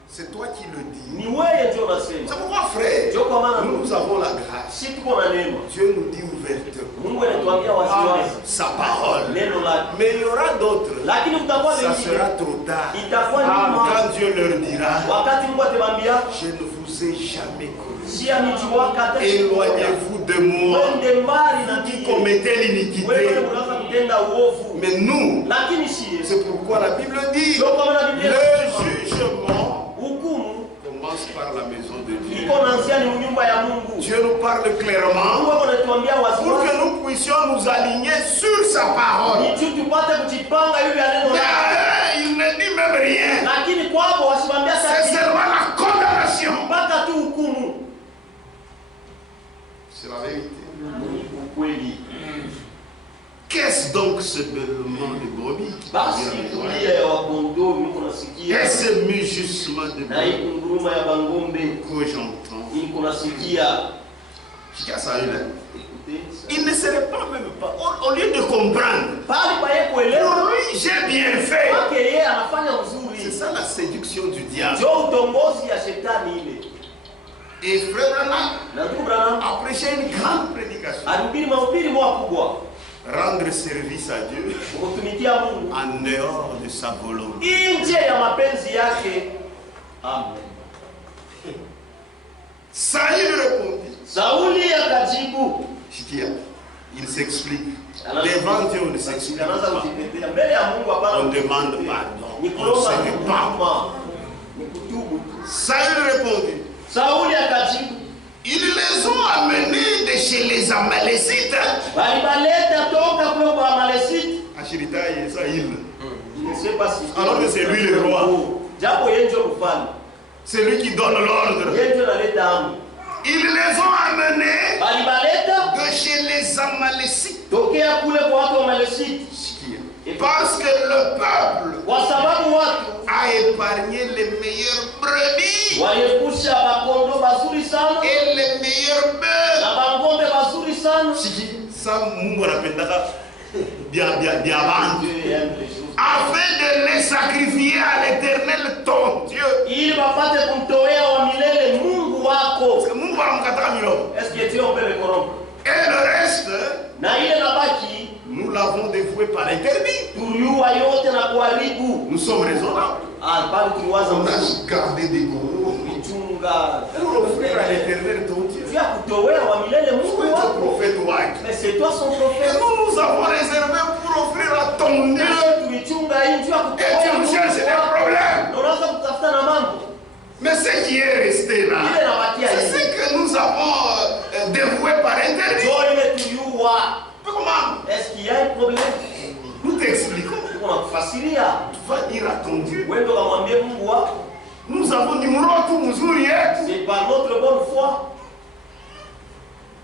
C'est toi qui le dis. Ni wewe ndio unasema. C'est pourquoi, frère, Ndio kwa maana nous avons la grâce. si tuko na neema, Dieu nous dit ouvertement Mungu anatuambia waziwazi sa parole. neno lake, Mais il y aura d'autres. lakini kutakuwa Ça wengine sera trop tard. itakuwa nyuma, Quand Dieu leur dira, wakati Mungu atamwambia je ne vous ai jamais connu. si anijuaka hata Éloignez-vous de moi, wende mbali na qui mimi, commettez wewe l'iniquité. unaanza kutenda uovu. Mais nous, Lakini si c'est pourquoi la Bible dit, ndio kwa maana Biblia le jugement hukumu commence par la maison de Dieu. iko naanzia ni nyumba ya Mungu. Dieu nous parle clairement Mungu anatuambia pour waziwazi que nous puissions nous aligner sur sa parole. ni juu tupate kujipanga hivi ya neno lake, Mais il ne dit même rien. lakini kwao wasimwambia C'est sasa seulement la condamnation. mpaka donc ce bêlement de brebis qui basi kulia ya wakondo niko nasikia, et ce mugissement de na hii nguruma ya bangombe que j'entends, niko nasikia. jusqu'à ça, il ne serait pas même pas, au lieu de comprendre, Bali pa yeye kuelewa, pour lui j'ai bien fait. kwake yeye anafanya C'est mzuri. ça la séduction du diable. Ndio utongozi ya shetani ile. Et frère Branham Na ndugu Branham a prêché une grande prédication. alihubiri mahubiri makubwa Rendre service à Dieu kutumikia Mungu en dehors de sa volonté. nje ya mapenzi yake. Amen. Saül répondit. Sauli akajibu, Il s'explique. Devant Dieu, on ne s'explique anaanza pas. kujitetea mbele ya Mungu. Hapana, On demande pardon. ni On kuomba se répand. huruma, ni kutubu. Saül répondit. Sauli akajibu, Ils les ont amenés de chez les Amalécites. walibaleta toka kule kwa Amalekiti. Ashiritai, Saül. Je ne sais pas si Alors que c'est lui le roi. japo yeye ndio mfalme, C'est lui qui donne l'ordre. yeye ndio analeta amri. Ils les ont amenés Walibaleta de chez les Amalécites. tokea kule kwa watu wa Amalekiti, Parce que le peuple kwa sababu watu a épargné les meilleures brebis waliepusha bakondo bazuri sana et les meilleurs bœufs. na bangombe bazuri sana. Ça, Mungu anapendaka bien vendre. Afin de les sacrifier à l'Éternel ton Dieu. Ili wapate kumtolea wa milele Mungu wako. Parce que Mungu anamkataa milo. Est-ce que tu peux le corrompre? Et le reste, Na ile nabaki nous l'avons dévoué par interdit. tuliua yote na kuharibu. Nous sommes raisonnables. Bali tuliwaza On Mungu a gardé des gros kuchunga pour offrir à l'Éternel ton Dieu. vya kutolea wa milele Mungu Toi, wako. ton prophète Wag. Mais c'est toi son Et prophète. nous avons réservé pour offrir à ton Dieu. Tulichunga hii njia Et kutolea tu nous Mungu cherches des wako. problèmes. Na unaanza kutafuta na mambo. Mais ce qui est resté là, Ile nabakia c'est hivi. ce que nous avons dévoué par interdit. Ndio ile tuliua. Comment? Est-ce qu'il y a un problème? Nous t'expliquons. Tunakufasiria. Tu vas dire à ton Dieu. Wewe ndo kamwambie Mungu wako. Nous avons du mourotu mzuri yetu. C'est par notre bonne foi.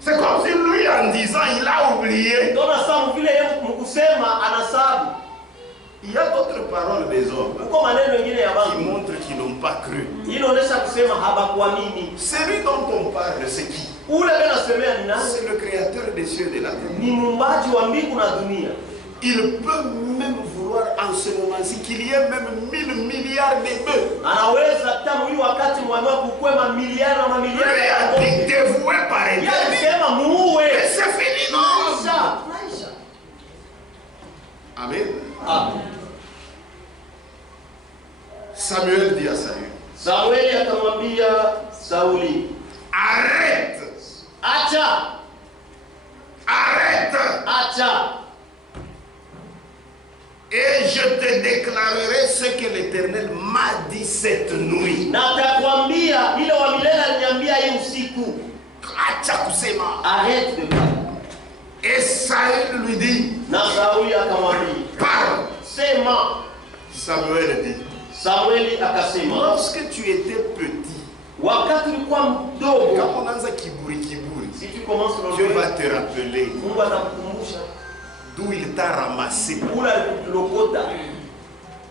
C'est comme si lui, en disant, il a oublié. Ndona saa vile yeye mkusema anasabu. Il y a d'autres paroles des hommes Uko maneno mengine ya qui bantu. montrent qu'ils n'ont pas cru. Hii inaonyesha kusema habakuamini. Celui dont on parle, c'est qui? Ule bena semea ni nani? C'est le créateur des cieux et de la terre. Ni muumbaji wa mbingu na dunia. Il peut même vouloir en ce moment-ci qu'il y ait même 1000 milliards de bœufs. Anaweza tangu hii wakati mwamua kukwema miliari na mamiliari Lui ya a dit ng'ombe. dévoué par Yeye interdit. alisema muue. Et c'est fini, non? Maisha. Amen. Amen. Samuel dit à Saül, Samueli akamwambia Sauli, arrête, acha, arrête, acha, et je te déclarerai ce que l'Éternel m'a dit cette nuit. na atakwambia ile wa milele aliniambia hii usiku. Acha kusema. Arrête de parler. Et Saül lui dit, Na Sauli akamwambia, parle. sema. Samuel dit, Samueli akasema, lorsque tu étais petit, wakati ulikuwa mdogo, quand on a kiburi, si tu commences Dieu le va te rappeler Mungu atakukumbusha d'où il t'a ramassé. kula lokota.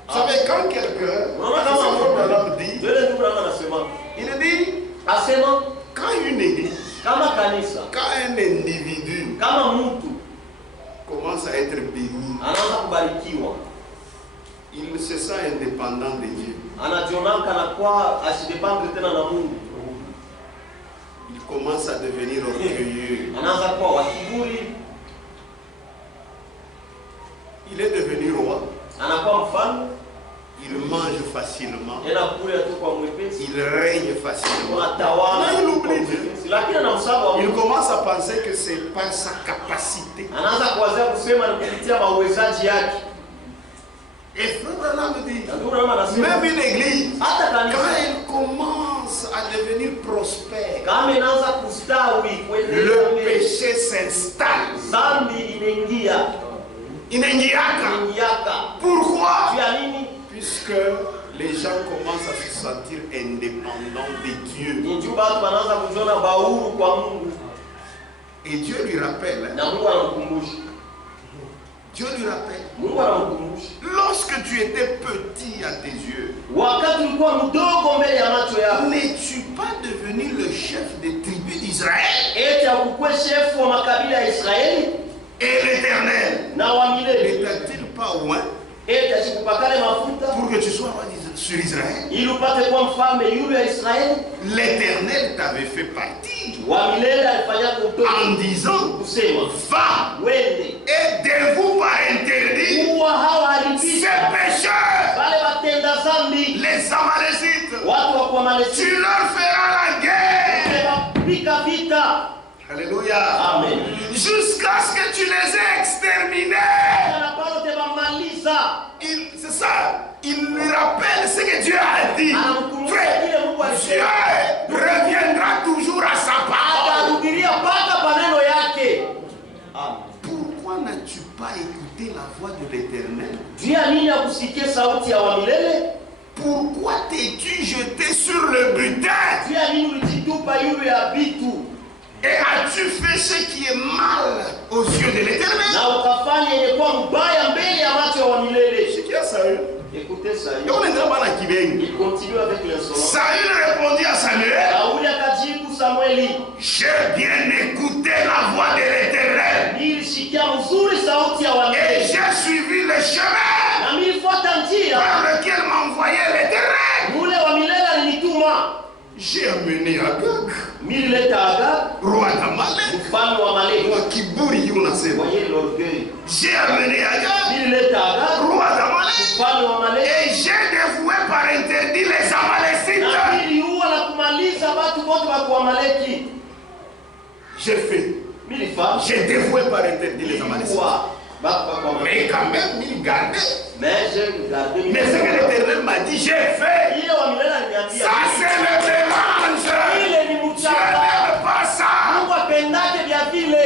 Vous savez, quand quelqu'un, Unaona quand kama son homme dit, Ndio ndio Bwana anasema. il dit, Asema quand une église, kama kanisa, quand un individu kama mtu commence à être béni, anaanza kubarikiwa, il se sent indépendant de Dieu. anajionaka na kwa asidependre tena na Mungu. Il commence à devenir orgueilleux. Anaanza kuwa wa kiburi, Il est devenu roi. anakuwa mfalme, Il mange facilement. tena kule tu kwa mwepesi, Il règne facilement. anatawala. Là, il oublie Dieu. Lakini anamsahau wa Il Mungu. commence à penser que c'est par sa capacité. Anaanza kuwazia kusema ni kupitia mauwezaji yake. Et Frère Branham dit, Na ndio unaona anasema même une église, hata quand kanisa elle commence à devenir prospère, kama inaanza kustawi le kuendelea mbele, péché s'installe. dhambi inaingia. Inaingiaka. Pourquoi? Juu ya nini? Puisque les gens commencent à se sentir indépendants de Dieu. Ni juu watu wanaanza kujiona bahuru kwa Mungu Et Dieu lui rappelle, na Mungu anamkumbusha. Dieu lui rappelle. Mungu anamkumbusha. Lorsque tu étais petit à tes yeux, Wakati ulikuwa mdogo mbele ya macho yako, n'es-tu pas devenu le chef des tribus d'Israël? eti akukuwe shefu wa makabila ya Israeli Et l'Éternel na wa milele, ne t'a-t-il pas oint eti asikupakale mafuta pour que tu sois roi sur Israël? ili upate kuwa mfalme yule ya Israeli? L'Éternel t'avait fait partir Wa milele alifanya en kutoka disant, kusema va wende et dévoue par interdit kuwa hawa ces haribisha pécheurs, wale watenda zambi, les Amalécites. watu wa kuamaleki, Tu leur feras la guerre. wapika vita. Alléluia. Amen. Jusqu'à ce que tu les aies exterminés. Anaparote bamaliza. C'est ça. Il lui rappelle ce que Dieu a dit. Anamkumbusha Frère, kile Mungu Dieu alisema. reviendra toujours à sa parole. Atarudilia mpaka maneno yake. Pourquoi n'as-tu pas écouté la voix de l'Éternel? Juu ya nini akusikie sauti ya wa milele? Pourquoi t'es-tu jeté sur le butin? Juu ya nini ulijitupa yule ya vitu Et as-tu fait ce qui est mal aux yeux de l'Éternel? na ukafanya yenye kuwa mbaya mbele ya macho ya wa milele? C'est qui a Saül? Écoutez ça. Et on est dans la Kibengi. Il continue avec l'insolence. Saül répondit à Samuel, Sauli akajibu Samueli, j'ai bien écouté la voix de l'Éternel nilishikia mzuri sauti ya wa et milele j'ai suivi le chemin na nilifuata njia par lequel m'envoyait l'Éternel. mule wa milele alinituma. J'ai amené Agag, Nilileta Agag roi d'Amalek. mfalme wa Amaleki. Roi Kiburi unasema. Voyez l'orgueil. J'ai amené Agag, Nilileta Agag roi d'Amalek. mfalme wa Amaleki Et j'ai dévoué par interdit les na Amalécites. niliua na kumaliza watu wote wa kuamaleki. J'ai fait. Nilifanya J'ai dévoué par interdit les Amalécites. nilikuwa watu wa kuamaleki. Mais quand même, il gardait. Mais j'ai gardé. Mais ce que l'Éternel m'a dit, j'ai fait. Ile wa milele aliniambia. Ça, c'est le mélange. Ile ni Je mchanga. n'aime pas ça. Mungu apendake vya vile.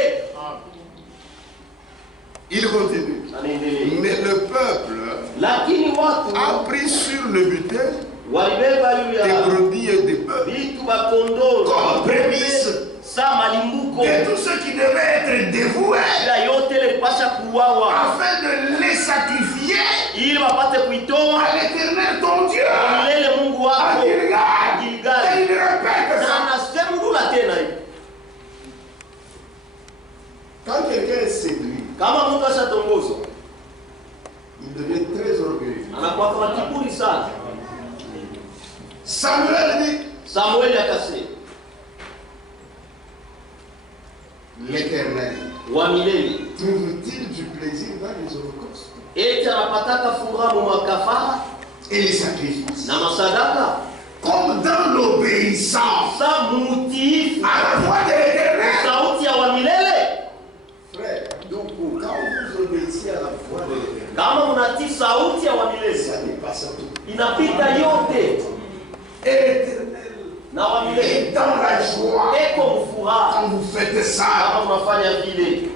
Il continue. Anaendelea. Mais le peuple Lakini watu a pris sur le butin walibeba yule des ya brebis et des bœufs. vitu vya kondoo Comme prémisse saa malimbuko de tout ce qui devait être dévoué ila yote ile ilipasha kuuawa afin de les sacrifier ili wapate kuitoa à l'Éternel ton Dieu. kwa milele Mungu À wako Gilgal. Gilgali. Et il répète Na ça. anasemulula tena hivi. Quand quelqu'un est séduit, Kama mtu ashatongozwa il devient très orgueilleux. anakuwa kama kiburi sana. Samuel dit, Samueli akasema l'Éternel wa milele trouve-t-il du plaisir dans les holocaustes eti anapataka furaha mu makafara et les sacrifices, na masadaka comme dans l'obéissance sa mutiifu à la voix de l'Éternel? sauti ya wa milele. Frère, donc quand vous obéissez à la voix de l'Éternel, Kama unatii sauti ya wa milele ça dépasse tout. inapita yote, Et l'Éternel na wa milele est dans la joie eko mfuraha quand vous faites ça. kama unafanya vile.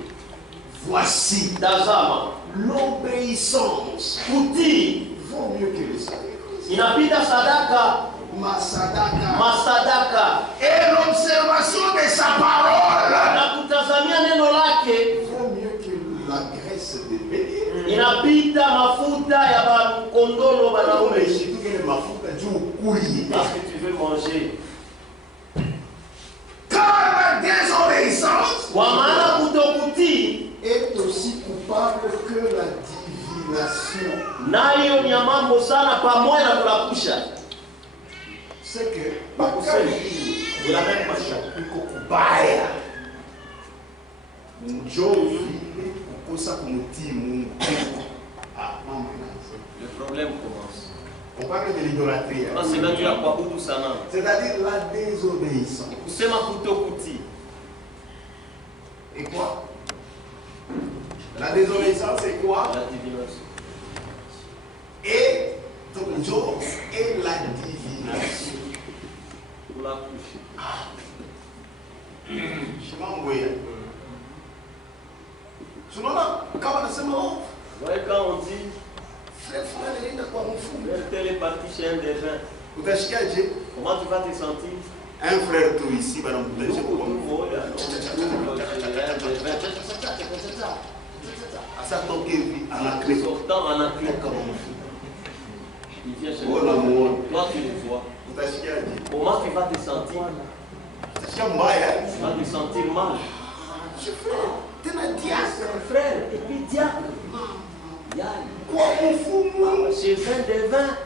Voici, Tazama, l'obéissance kutii vaut mieux que les sacrifices. inapita sadaka, Masadaka. masadaka Et l'observation de sa parole na kutazamia neno lake vaut mieux que la graisse de bélier. inapita mafuta ya bakondolo banaume. Surtout que les mafuta du courrier. Parce que tu veux manger. Car la désobéissance Kwa maana kutokutii est aussi coupable que la divination. nayo ni ya mambo sana, pamoja na kulapusha. C'est que kubaya njo vile kukosa kumtii Mungu. Ah, mambo inaanza. Le problème commence. On parle de l'idolâtrie. hein. Nasema juu ya kuabudu sanamu. C'est-à-dire la désobéissance. Kusema kutokutii. Et quoi? La désobéissance, c'est quoi? La divination. Et donc, njo et la divination. Kulapusha. Shimangwe. Tunaona kama nasema oh, Ouais, quand on dit frère fulani anaenda kwa mfumo. telle est partie chez un défunt, Utashikaje? comment tu vas te sentir? Un frère tu ici bana mtaje Ndugu kwa tu mfumo. moja, un défunt. sortant en accliquant. Il vient chez toi. Toi, tu le vois. Comment tu vas te sentir? Tu vas te sentir mal. Frère, et puis diable. Chez vin des vins.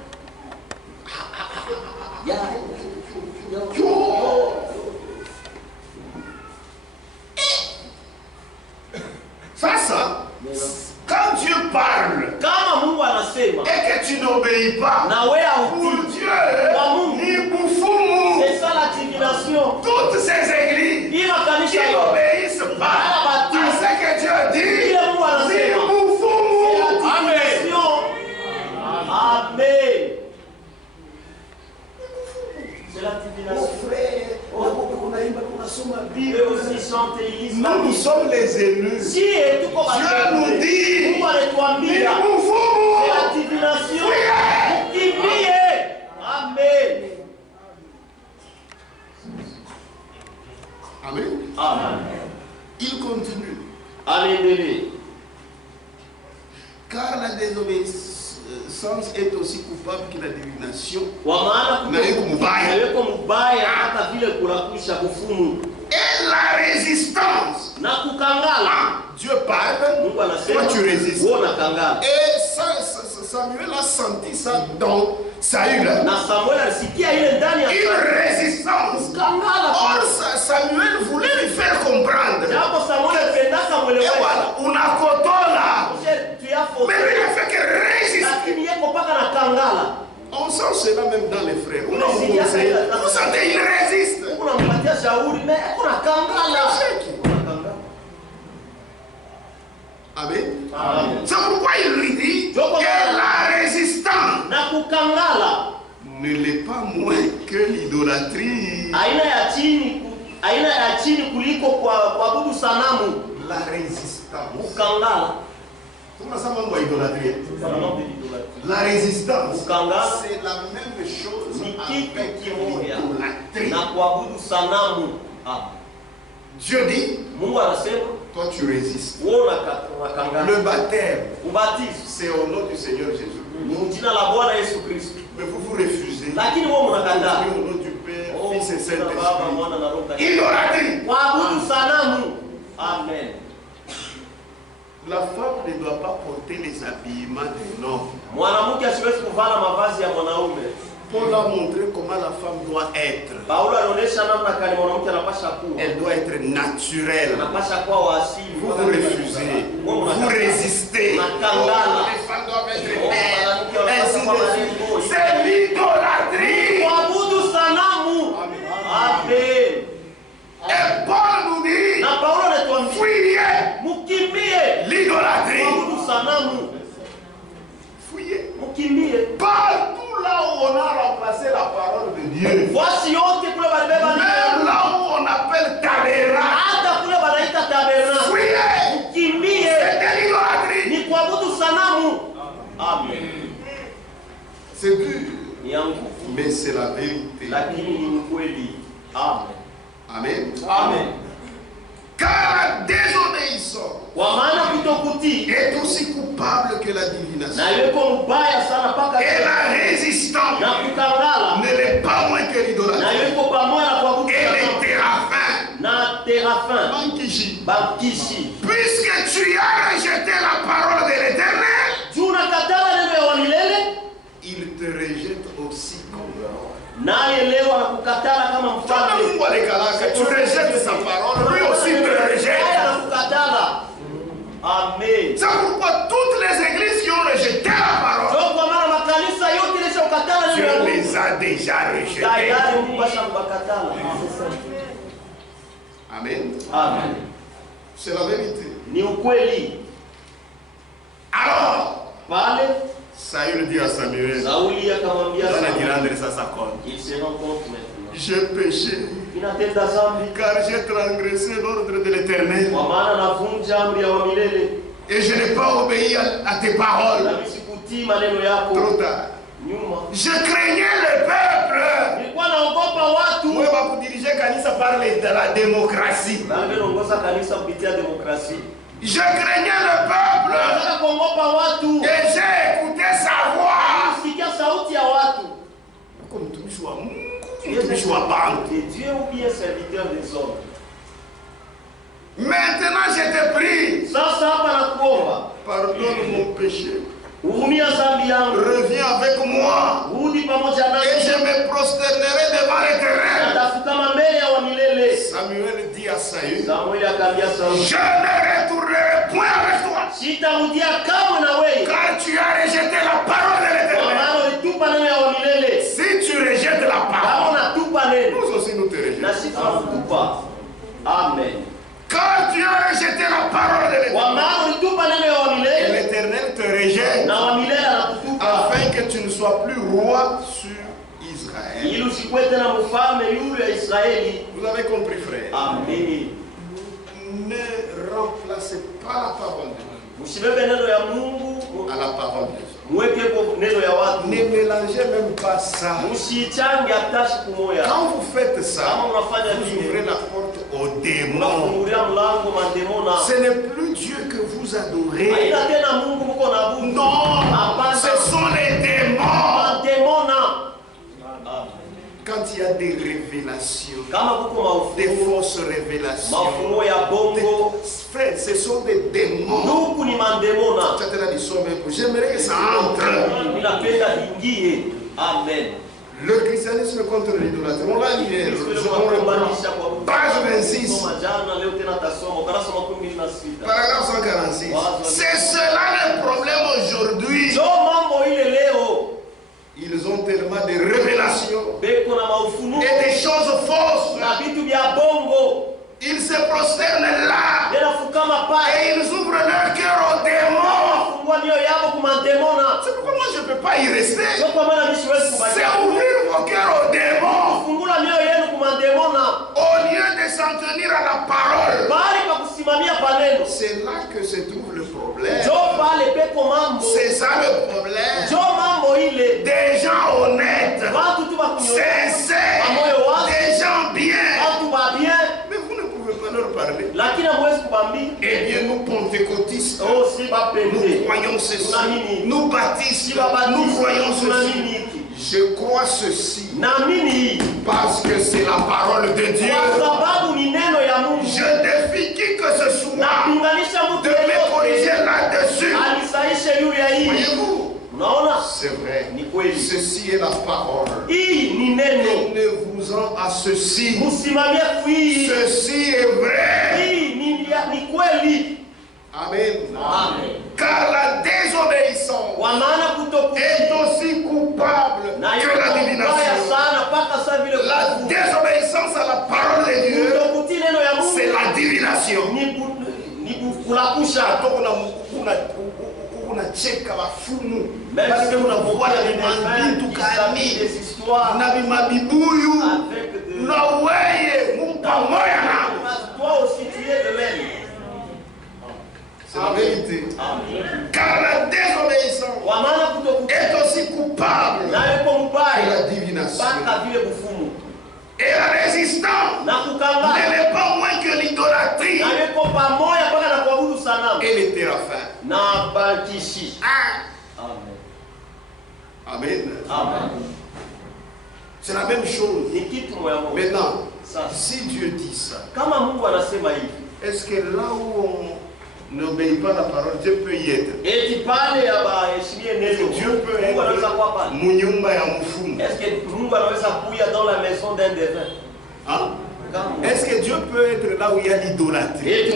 Ça, quand Dieu parle et que tu n'obéis pas, pour Dieu, ni bouffou, c'est ça la divination. toutes ces églises qui n'obéissent pas à ce que Dieu dit, ni bouffou. Amen. Amen. C'est la divination. Nous sommes les élus. Dieu nous dit, c'est la divination. Amen. Amen. Amen. Il continue. Allez. Car la désobéissance est aussi coupable que la divination. Et la résistance. Dieu parle, toi tu résistes. Et Samuel a senti ça dans Saül. Une résistance. Or Samuel voulait lui faire comprendre. Et voilà, unakotola. Mais lui il a fait que résister. On sent cela même dans les frères. Vous sentez, il résiste. Amen. C'est pourquoi il lui dit que la résistance ne l'est pas moins que l'idolâtrie. La résistance. La résistance, c'est la même chose avec l'idolâtrie. Dieu dit, toi tu résistes. Le baptême, c'est au nom du Seigneur Jésus. Mais vous refusez. Au nom du Père, Fils et Saint-Esprit. Idolâtrie. Amen. La femme ne doit pas porter les habillements d'un homme. Pour leur montrer comment la femme doit être. Elle doit être naturelle. Vous refusez. Vous résistez. Les femmes doivent être belles. Ainsi de suite. C'est l'idolâtrie. Amen. Et Paul nous dit, fuyez l'idolâtrie. Fuyez. Partout là où on a remplacé la parole de Dieu. Même là où on appelle tabernacle. Fuyez. C'est de l'idolâtrie. Amen. C'est dur. Mais c'est la vérité. Amen. Amen. Amen. Car la désobéissance est aussi coupable que la divination. Et la résistance ne l'est pas moins que l'idolâtrie. Et les téraphins. Puisque tu as rejeté la parole de l'Éternel, il te rejette aussi comme le roi. Tu rejettes sa parole, lui aussi te rejette. Amen. C'est pourquoi toutes les églises qui ont rejeté la parole, Dieu les a déjà rejetées. Amen. Amen. C'est la vérité. Ni ukweli. Alors, Pale Saül dit à Samuel, Sauli akamwambia il se rend compte maintenant. J'ai péché inatenda dhambi car j'ai transgressé l'ordre de l'Éternel kwa maana navunja amri ya wa milele et je n'ai pas obéi à tes paroles. na sikutii maneno yako. Trop tard. Nyuma. Je craignais le peuple. Nilikuwa naogopa watu. Wewe bakudiriger kanisa par la démocratie. Na wewe unaongoza kanisa kupitia demokrasia. Je craignais le peuple. Et j'ai écouté sa voix. Comme tout choix. Et Dieu ou bien serviteur des hommes. Maintenant je te prie. Pardonne mon péché. Reviens avec moi. Et je me prosternerai devant l'Éternel. Samuel dit à Saül, je ne retournerai point avec toi. Car tu as rejeté la parole de l'Éternel. Si tu rejettes la parole, nous aussi nous te rejettons. Amen. Quand tu as rejeté la parole de l'Éternel, et l'Éternel te rejette, afin que tu ne sois plus roi sur Israël. Vous avez compris, frère? Amen. Ne remplacez pas la parole de Dieu à la parole de Dieu. Ne mélangez même pas ça. Quand vous faites ça, vous ouvrez la porte aux démons. Ce n'est plus Dieu que vous adorez. Non, ce sont les démons. Quand il y a des révélations, des fausses révélations, frère, ce sont des démons. J'aimerais que ça entre. Amen. Le christianisme contre l'idolâtrie. On va lire. Page 26. Paragraphe 146. C'est cela le problème aujourd'hui. Ils ont tellement de révélations et des choses fausses. Ils se prosternent là et ils ouvrent leur cœur aux démons. C'est pourquoi moi je ne peux pas y rester. C'est ouvrir vos cœurs aux démons au lieu de s'en tenir à la parole. C'est là que se trouve le problème. C'est ça le problème. Des gens honnêtes, sincères, des gens bien. Mais vous ne pouvez pas leur parler. Eh bien, nous pentecôtistes, nous croyons ceci. Nous baptistes, nous croyons ceci. Je crois ceci parce que c'est la parole de Dieu. Je défie qui que ce soit de me corriger là-dessus. Voyez-vous? C'est vrai. Ceci est la parole. Tenez-vous-en à ceci. Ceci est vrai. Amen. Car la désobéissance est aussi coupable que la divination. La désobéissance à la parole de Dieu, c'est la divination. Unacheka wafumu basi unavuana vimanditu kani na vimabibuyu na weye mupamoya na. C'est la vérité. Car la désobéissance est aussi coupable que la divination. Et la résistance n'est pas moins que l'idolâtrie et les téraphins. Amen. Amen. C'est la même chose. Maintenant, si Dieu dit ça, est-ce que là où on n'obéit pas à la parole, Dieu peut y être? Dieu peut être munyumba ya mfumu. Est-ce que Mungu anaweza kuja dans la maison d'un devin? Hein? Est-ce que Dieu peut être là où il y a l'idolâtrie?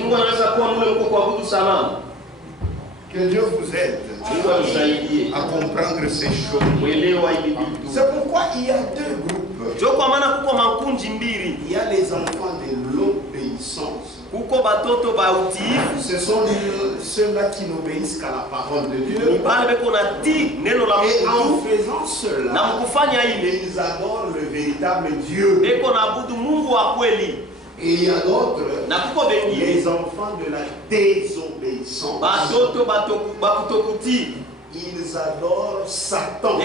Que Dieu vous aide à comprendre ces choses. C'est pourquoi il y a deux groupes. Il y a les enfants de l'obéissance. Ce sont ceux-là qui n'obéissent qu'à la parole de Dieu. Et en faisant cela, ils adorent le véritable Dieu. Et il y a d'autres, les enfants de la désobéissance. Ils adorent Satan,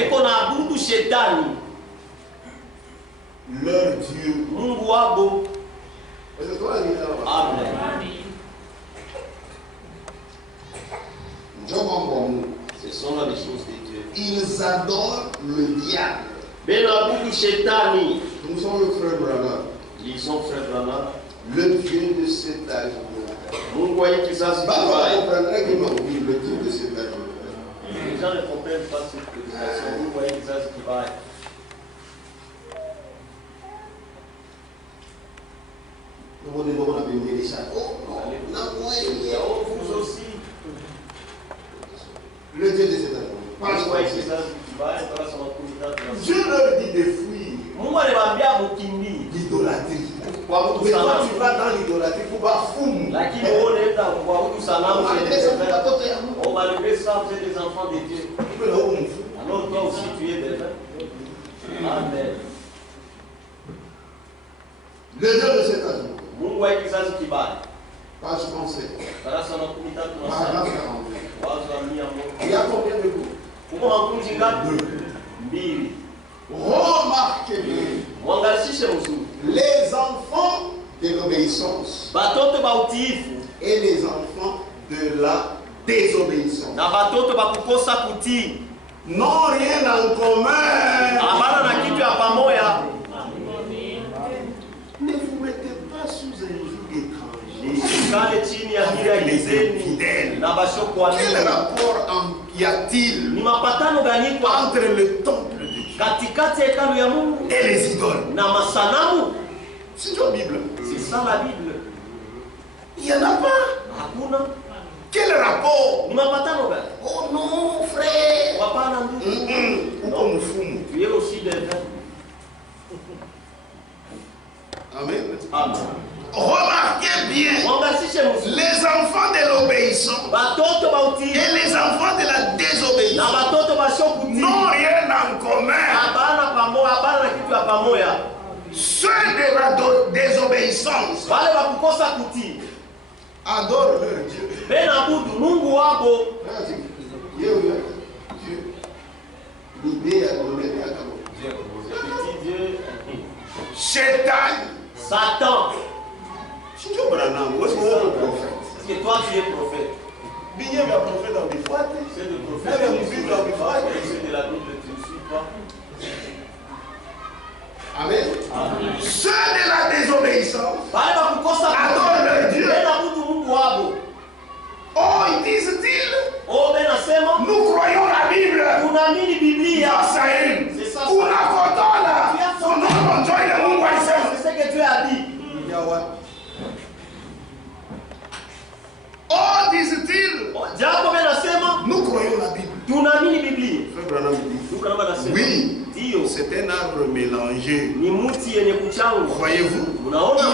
leur Dieu. Amen. ils adorent le diable. Nous sommes le frère Branham. Ils sont frère Branham. Le Dieu de cet âge. Mungu wa hiki kizazi kibaya. Le Dieu de cet âge. Les gens ne comprennent pas cette prédication. Mungu wa hiki kizazi kibaya. Vous aussi. Le Dieu de cet âge. Dieu leur dit de fuir. L'idolâtrie. Mais toi tu vas dans l'idolâtrie pour pas fou. On va lever ça, vous êtes des enfants de Dieu. Alors toi aussi tu es des gens. Amen. Le Dieu de cet âge. Page 37. Il y a combien de groupes? Remarquez bien. Les enfants de l'obéissance et les enfants de la désobéissance n'ont rien en commun. Ne vous mettez pas sous un joug étranger. Les infidèles. Quel rapport y a-t-il entre le temple de Dieu et les idoles? C'est la Bible. C'est ça la Bible. Il n'y en a pas. Quel rapport? Oh non, frère. Tu es aussi des vins. Amen. Amen. Remarquez bien, les enfants de l'obéissance et les enfants de la désobéissance n'ont rien en commun. Ceux de la désobéissance adorent leur Dieu. Satan. Est-ce que toi tu es prophète? C'est le prophète. C'est de la Bible, tu ne suis pas. Amen. Ceux de la désobéissance adorent leur Dieu. Oh, ils disent-ils, nous croyons la Bible. C'est ce que Dieu a dit. Oh, disent-ils, nous croyons la Bible. Frère Branham dit, oui, c'est un arbre mélangé. Voyez-vous,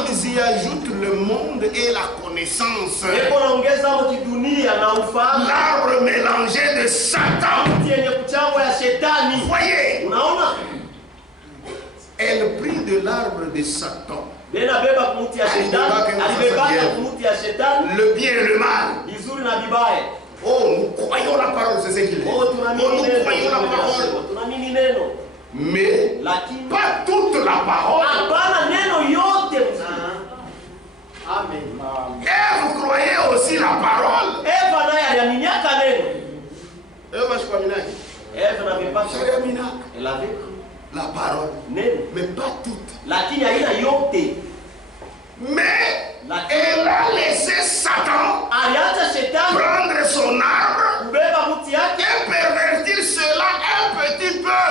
ils y ajoutent le monde et la connaissance. L'arbre mélangé de Satan. Voyez, elle prit de l'arbre de Satan le bien et le mal. Oh, nous croyons la parole, c'est ce qu'il est. Oh, nous croyons la parole. Mais pas toute la parole. Amen. Et vous croyez aussi la parole. Elle avait la parole, mais pas toute. Mais elle a laissé Satan prendre son arbre et pervertir cela un petit peu.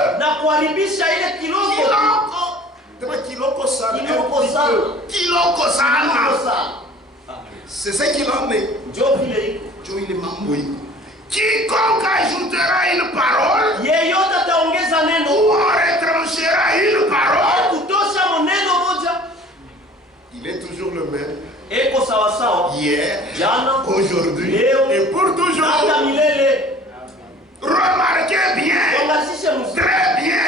C'est ce qu'il en est. Quiconque ajoutera une parole ou en retranchera une parole, il est toujours le même. Hier, aujourd'hui et pour toujours. Remarquez bien, très bien,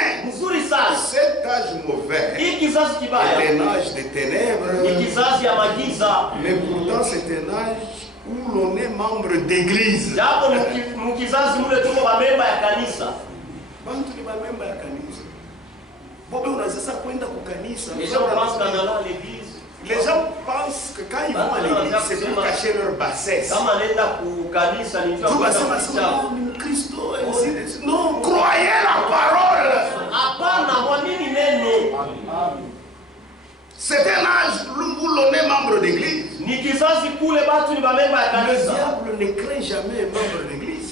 cet âge mauvais est un âge de ténèbres, mais pourtant c'est un âge où l'on est membre d'église. Les gens pensent qu'en allant à l'église, les gens pensent que quand ils vont à l'église, c'est pour cacher leur bassesse. Non, crois Croyez la parole. C'est un âge où l'on est membre d'église. Le diable ne craint jamais un membre d'église.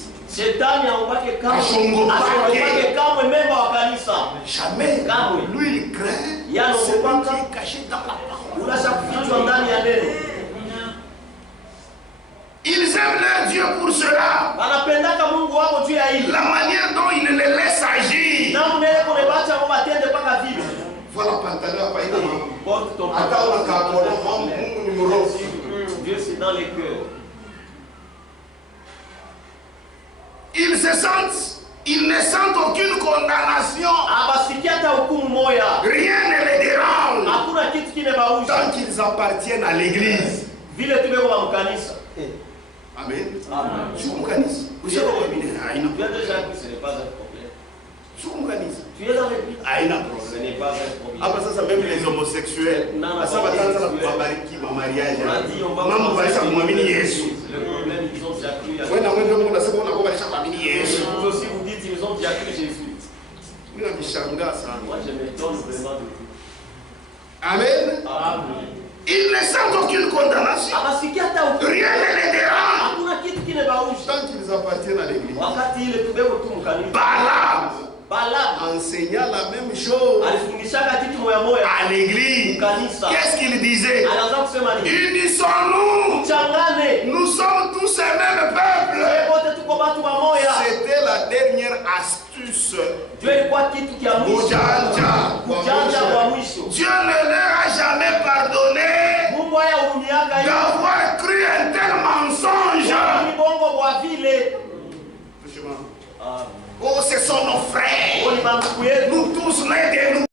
Jamais. Lui, il craint celui qui est caché dans la parole. Ils aiment leur Dieu pour cela. La manière dont ils les laissent agir. Voilà pantalon. Dieu, c'est dans les cœurs. Ils ne sentent aucune condamnation. Rien ne les dérange. Tant qu'ils appartiennent à l'église. Amen. Tu es déjà ce n'est pas un problème. Tu es dans l'église. Ce n'est pas un problème. Après ça, même les homosexuels. Le problème, ils ont déjà cru. Vous aussi, vous dites ils ont déjà cru Jésus. Moi, je m'étonne vraiment de vous. Amen. Ils ne sentent aucune condamnation. Rien ne les dérange. Tant qu'ils appartiennent à l'église. Balaam enseignant la même chose à l'église. Qu'est-ce qu'il disait? Unissons-nous. Nous sommes tous un même peuple. C'était la dernière astuce. Dieu ne leur a jamais pardonné d'avoir cru un tel mensonge. Oh, ce sont nos frères. Nous tous nés de nous.